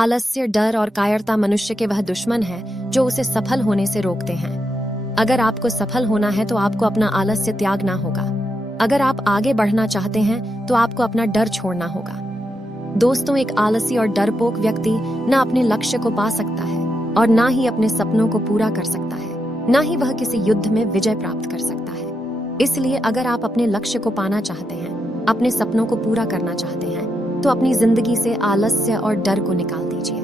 आलस्य, डर और कायरता मनुष्य के वह दुश्मन हैं जो उसे सफल होने से रोकते हैं। अगर आपको सफल होना है तो आपको अपना आलस्य त्यागना होगा। अगर आप आगे बढ़ना चाहते हैं तो आपको अपना डर छोड़ना होगा। दोस्तों, एक आलसी और डरपोक व्यक्ति न अपने लक्ष्य को पा सकता है और ना ही अपने सपनों को पूरा कर सकता है, ना ही वह किसी युद्ध में विजय प्राप्त कर सकता है। इसलिए अगर आप अपने लक्ष्य को पाना चाहते हैं, अपने सपनों को पूरा करना चाहते हैं, तो अपनी जिंदगी से आलस्य और डर को निकाल दीजिए,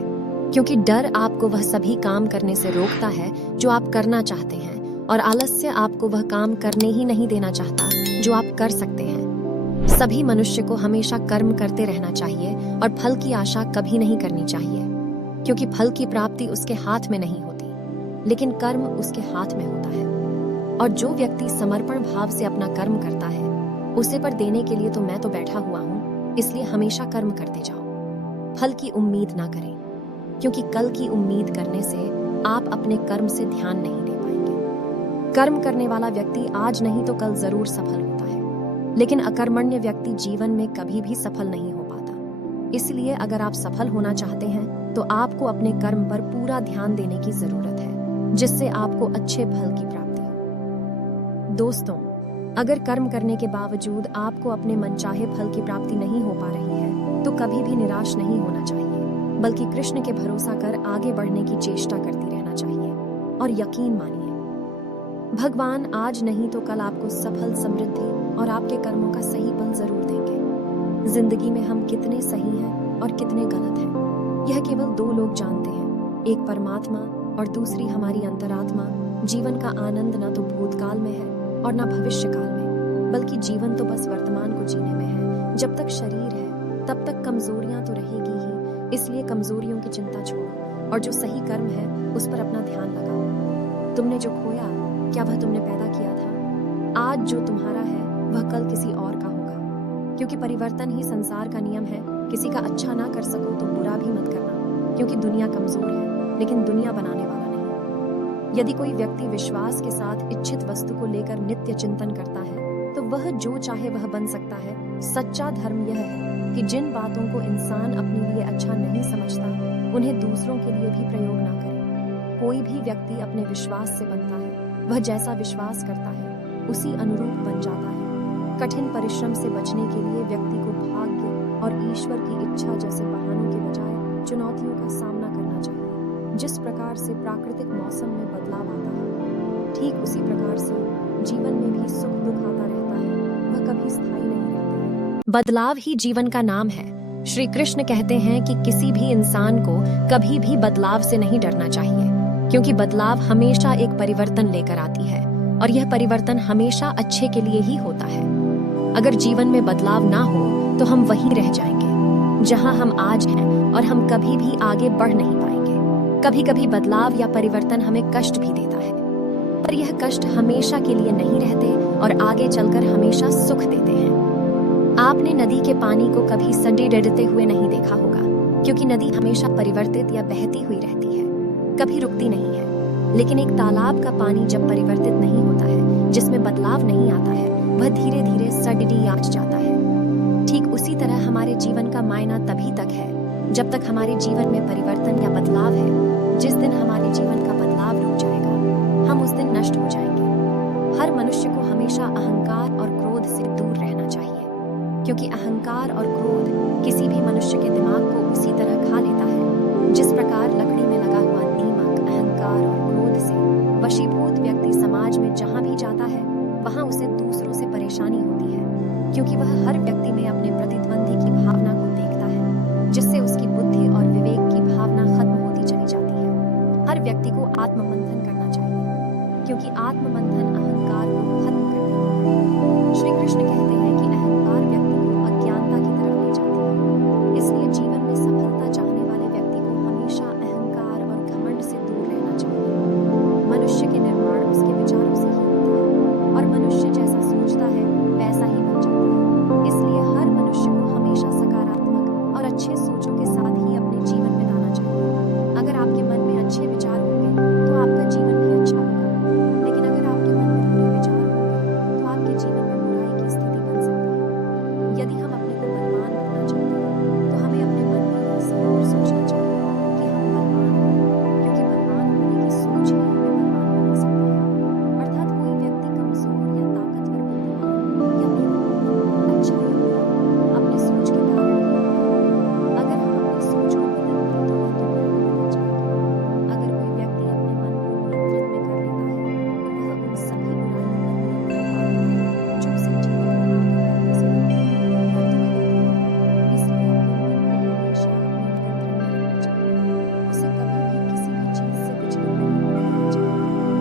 क्योंकि डर आपको वह सभी काम करने से रोकता है जो आप करना चाहते हैं, और आलस्य आपको वह काम करने ही नहीं देना चाहता जो आप कर सकते हैं। सभी मनुष्य को हमेशा कर्म करते रहना चाहिए और फल की आशा कभी नहीं करनी चाहिए, क्योंकि फल की प्राप्ति उसके हाथ में नहीं होती, लेकिन कर्म उसके हाथ में होता है। और जो व्यक्ति समर्पण भाव से अपना कर्म करता है, उसे पर देने के लिए तो मैं तो बैठा हुआ हूँ, इसलिए हमेशा कर्म करते जाओ। फल की उम्मीद ना करें, क्योंकि कल की उम्मीद करने से आप अपने कर्म से ध्यान नहीं दे पाएंगे। कर्म करने वाला व्यक्ति आज नहीं तो कल जरूर सफल होता है, लेकिन अकर्मण्य व्यक्ति जीवन में कभी भी सफल नहीं हो पाता। इसलिए अगर आप सफल होना चाहते हैं तो आपको अपने कर्म पर पूरा ध्यान देने की जरूरत है, जिससे आपको अच्छे फल की प्राप्ति हो। दोस्तों, अगर कर्म करने के बावजूद आपको अपने मनचाहे फल की प्राप्ति नहीं हो पा रही है तो कभी भी निराश नहीं होना चाहिए, बल्कि कृष्ण के भरोसा कर आगे बढ़ने की चेष्टा करती रहना चाहिए। और यकीन मानिए, भगवान आज नहीं तो कल आपको सफल, समृद्धि और आपके कर्मों का सही फल जरूर देंगे। जिंदगी में हम कितने सही हैं और कितने गलत हैं, यह केवल दो लोग जानते हैं, एक परमात्मा और दूसरी हमारी अंतरात्मा। जीवन का आनंद न तो भूतकाल में है और न भविष्य काल में, बल्कि जीवन तो बस वर्तमान को जीने में है। जब तक शरीर है तब तक कमजोरियां तो रहेगी ही, इसलिए कमजोरियों की चिंता छोड़ो और जो सही कर्म है उस पर अपना ध्यान लगाओ। तुमने जो खोया, क्या वह तुमने पैदा किया था? आज जो तुम्हारा है वह कल किसी और का होगा, क्योंकि परिवर्तन ही संसार का नियम है। किसी का अच्छा ना कर सको तो बुरा भी मत करना, क्योंकि दुनिया कमजोर है लेकिन दुनिया बनाने वाला नहीं। यदि कोई व्यक्ति विश्वास के साथ इच्छित वस्तु को लेकर नित्य चिंतन करता है तो वह जो चाहे वह बन सकता है। सच्चा धर्म यह है कि जिन बातों को इंसान अपने लिए अच्छा नहीं समझता, उन्हें दूसरों के लिए भी प्रयोग ना करे। कोई भी व्यक्ति अपने विश्वास से बनता है, वह जैसा विश्वास करता है उसी अनुरूप बन जाता है। कठिन परिश्रम से बचने के लिए व्यक्ति को भाग्य और ईश्वर की इच्छा जैसे बहानों के बजाय चुनौतियों का सामना करना चाहिए। जिस प्रकार से प्राकृतिक मौसम में बदलाव आता है, ठीक उसी प्रकार से जीवन में भी सुख दुख आता रहता है, वह कभी स्थायी नहीं रहता है। बदलाव ही जीवन का नाम है। श्री कृष्ण कहते हैं कि किसी भी इंसान को कभी भी बदलाव से नहीं डरना चाहिए, क्योंकि बदलाव हमेशा एक परिवर्तन लेकर आती है और यह परिवर्तन हमेशा अच्छे के लिए ही होता है। अगर जीवन में बदलाव ना हो तो हम वहीं रह जाएंगे जहां हम आज हैं और हम कभी भी आगे बढ़ नहीं पाएंगे। कभी कभी बदलाव या परिवर्तन हमें कष्ट भी देता है, पर यह कष्ट हमेशा के लिए नहीं रहते और आगे चलकर हमेशा सुख देते हैं। आपने नदी के पानी को कभी सड़ी डरते हुए नहीं देखा होगा, क्योंकि नदी हमेशा परिवर्तित या बहती हुई रहती है, कभी रुकती नहीं है। लेकिन एक तालाब का पानी जब परिवर्तित नहीं होता है, जिसमें बदलाव नहीं आता है, वह धीरे धीरे सड़ी आच जाता है। ठीक उसी तरह हमारे जीवन का मायना तभी तक है जब तक हमारे जीवन में परिवर्तन या बदलाव है। जिस दिन हमारे जीवन का बदलाव रुक जाएगा, हम उस दिन नष्ट हो जाएंगे। हर मनुष्य को हमेशा अहंकार और क्रोध से दूर रहना चाहिए, क्योंकि अहंकार और क्रोध किसी भी मनुष्य के दिमाग को उसी तरह खा लेता है जिस प्रकार लकड़ी में लगा हुआ दीमक अहंकार और क्रोध से वशीभूत व्यक्ति समाज में जहां भी जाता है वहां उसे दूसरों से परेशानी होती है, क्योंकि वह हर व्यक्ति में अपने प्रतिद्वंदी की भावना को देखता है, जिससे उसकी बुद्धि और विवेक की भावना खत्म होती चली जाती है। हर व्यक्ति को आत्ममंथन करना चाहिए, क्योंकि आत्ममंथन अहंकार को खत्म कर देता है। श्री कृष्ण कहते हैं कि अहंकार व्यक्ति को अज्ञानता की तरफ ले जाती है। इसलिए जीवन में सफलता चाहने वाले व्यक्ति को हमेशा अहंकार और घमंड से दूर रहना चाहिए। मनुष्य के निर्माण उसके विचारों से ही होता है, और मनुष्य जैसा सोचता है वैसा ही बन जाता है। इसलिए हर मनुष्य को हमेशा सकारात्मक और अच्छे सोचों के साथ ही अपने जीवन बिताना चाहिए। अगर आपके मन में अच्छे विचार होंगे तो आपका जीवन भी अच्छा होगा, लेकिन अगर आपके मन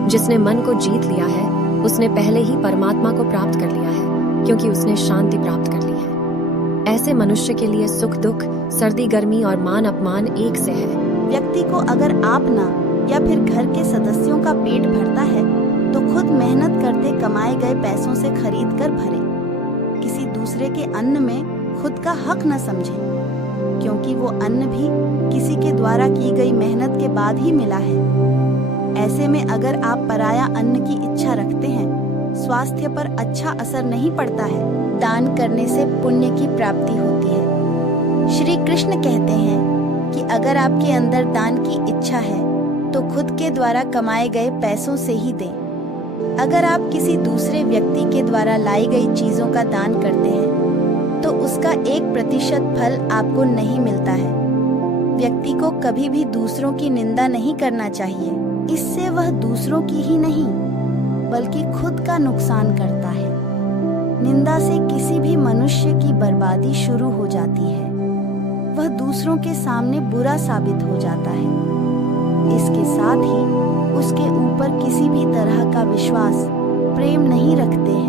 जिसने मन को जीत लिया है उसने पहले ही परमात्मा को प्राप्त कर लिया है, क्योंकि उसने शांति प्राप्त कर ली है। ऐसे मनुष्य के लिए सुख दुख, सर्दी गर्मी और मान अपमान एक से है। व्यक्ति को अगर अपना या फिर घर के सदस्यों का पेट भरता है तो खुद मेहनत करते कमाए गए पैसों से खरीद कर भरे। किसी दूसरे के अन्न में खुद का हक न समझे, क्योंकि वो अन्न भी किसी के द्वारा की गई मेहनत के बाद ही मिला है। ऐसे में अगर आप पराया अन्न की इच्छा रखते हैं, स्वास्थ्य पर अच्छा असर नहीं पड़ता है। दान करने से पुण्य की प्राप्ति होती है। श्री कृष्ण कहते हैं कि अगर आपके अंदर दान की इच्छा है तो खुद के द्वारा कमाए गए पैसों से ही दें। अगर आप किसी दूसरे व्यक्ति के द्वारा लाई गई चीजों का दान करते हैं तो उसका 1% फल आपको नहीं मिलता है। व्यक्ति को कभी भी दूसरों की निंदा नहीं करना चाहिए। इससे वह दूसरों की ही नहीं बल्कि खुद का नुकसान करता है। निंदा से किसी भी मनुष्य की बर्बादी शुरू हो जाती है। वह दूसरों के सामने बुरा साबित हो जाता है। इसके साथ ही उसके ऊपर किसी भी तरह का विश्वास, प्रेम नहीं रखते हैं।